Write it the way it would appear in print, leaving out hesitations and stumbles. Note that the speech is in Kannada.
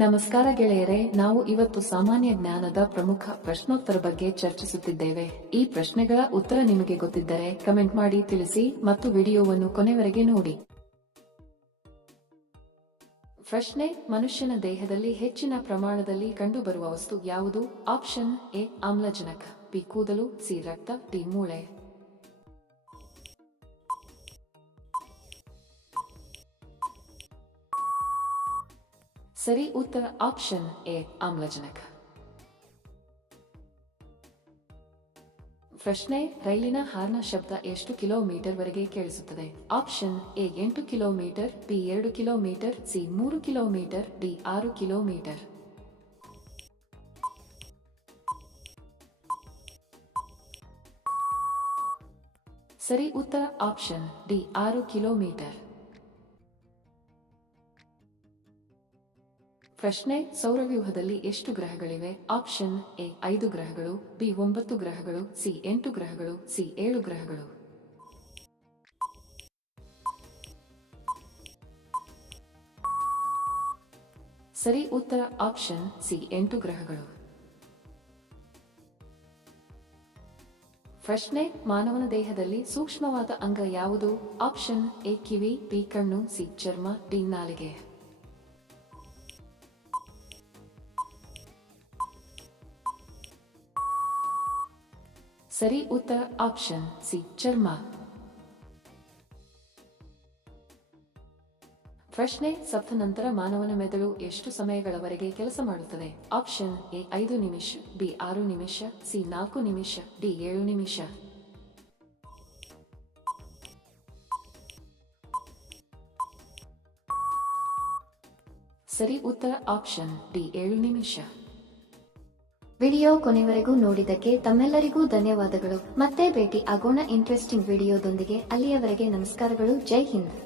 ನಮಸ್ಕಾರ ಗೆಳೆಯರೆ, ನಾವು ಇವತ್ತು ಸಾಮಾನ್ಯ ಜ್ಞಾನದ ಪ್ರಮುಖ ಪ್ರಶ್ನೋತ್ತರ ಬಗ್ಗೆ ಚರ್ಚಿಸುತ್ತಿದ್ದೇವೆ. ಈ ಪ್ರಶ್ನೆಗಳ ಉತ್ತರ ನಿಮಗೆ ಗೊತ್ತಿದ್ದರೆ ಕಮೆಂಟ್ ಮಾಡಿ ತಿಳಿಸಿ ಮತ್ತು ವಿಡಿಯೋವನ್ನು ಕೊನೆವರೆಗೆ ನೋಡಿ. ಪ್ರಶ್ನೆ: ಮನುಷ್ಯನ ದೇಹದಲ್ಲಿ ಹೆಚ್ಚಿನ ಪ್ರಮಾಣದಲ್ಲಿ ಕಂಡುಬರುವ ವಸ್ತು ಯಾವುದು? ಆಪ್ಷನ್ ಎ ಆಮ್ಲಜನಕ, ಬಿ ಕೂದಲು, ಸಿ ರಕ್ತ, ಡಿ ಮೂಳೆ. ಸರಿ ಉತ್ತರ ಆಪ್ಷನ್ ಎ ಆಮ್ಲಜನಕ. ಪ್ರಶ್ನೆ: ರೈಲಿನ ಹಾರ್ನ್ ಶಬ್ದ ಎಷ್ಟು ಕಿಲೋಮೀಟರ್ ವರೆಗೆ ಕೇಳಿಸುತ್ತದೆ? Option A 8 kilometre, B 2 kilometre, C 3 kilometre, D 6 kilometre. ಸರಿ ಉತ್ತರ ಆಪ್ಷನ್ ಡಿ 6 ಕಿಲೋಮೀಟರ್. ಪ್ರಶ್ನೆ: ಸೌರವ್ಯೂಹದಲ್ಲಿ ಎಷ್ಟು ಗ್ರಹಗಳಿವೆ? ಆಪ್ಷನ್ ಎ 5 ಗ್ರಹಗಳು, ಬಿ 9 ಗ್ರಹಗಳು, ಸಿ 8 ಗ್ರಹಗಳು, ಸಿ 7 ಗ್ರಹಗಳು. ಸರಿ ಉತ್ತರ ಆಪ್ಷನ್ ಸಿ 8 ಗ್ರಹಗಳು. ಪ್ರಶ್ನೆ: ಮಾನವನ ದೇಹದಲ್ಲಿ ಸೂಕ್ಷ್ಮವಾದ ಅಂಗ ಯಾವುದು? ಆಪ್ಷನ್ ಎ ಕಿವಿ, ಬಿ ಕಣ್ಣು, ಸಿ ಚರ್ಮ, ಡಿ ನಾಲಿಗೆ. ಸರಿ ಉತ್ತರ ಆಪ್ಷನ್ ಸಿ ಚರ್ಮ. ಪ್ರಶ್ನೆ: ಸತ್ತ ನಂತರ ಮಾನವನ ಮೆದುಳು ಎಷ್ಟು ಸಮಯಗಳವರೆಗೆ ಕೆಲಸ ಮಾಡುತ್ತದೆ? ಆಪ್ಷನ್ ಎ 5 ನಿಮಿಷ, ಬಿ 6 ನಿಮಿಷ, ಸಿ 4 ನಿಮಿಷ, ಡಿ 7 ನಿಮಿಷ. ಸರಿ ಉತ್ತರ ಆಪ್ಷನ್ ಡಿ 7 ನಿಮಿಷ. ವಿಡಿಯೋ ಕೊನೆವರೆಗೂ ನೋಡಿದ್ದಕ್ಕೆ ತಮ್ಮೆಲ್ಲರಿಗೂ ಧನ್ಯವಾದಗಳು. ಮತ್ತೆ ಭೇಟಿ ಆಗೋಣ ಇಂಟ್ರೆಸ್ಟಿಂಗ್ ವಿಡಿಯೋದೊಂದಿಗೆ. ಅಲ್ಲಿಯವರೆಗೆ ನಮಸ್ಕಾರಗಳು. ಜೈ ಹಿಂದ್.